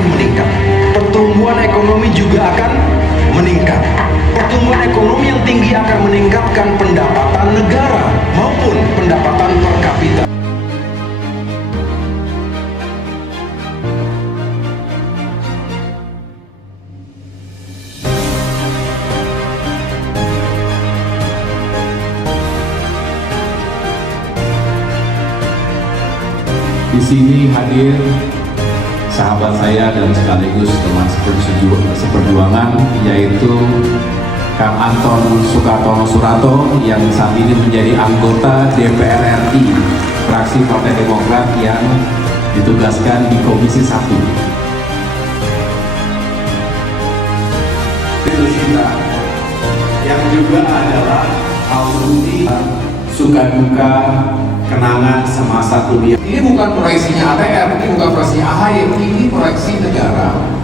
akan meningkat. Pertumbuhan ekonomi juga akan meningkat. Pertumbuhan ekonomi yang tinggi akan meningkatkan pendapatan negara maupun pendapatan per kapita. Di sini hadir sahabat saya dan sekaligus teman seperjuangan, yaitu Kang Anton Sukartono Surato yang saat ini menjadi anggota DPR RI fraksi Partai Demokrat yang ditugaskan di Komisi 1. Itu kita yang juga adalah alumni suka duka kenangan semasa kuliah. Ini bukan proyeksinya ATR, ini bukan proyeksi AHY, ini proyeksi negara.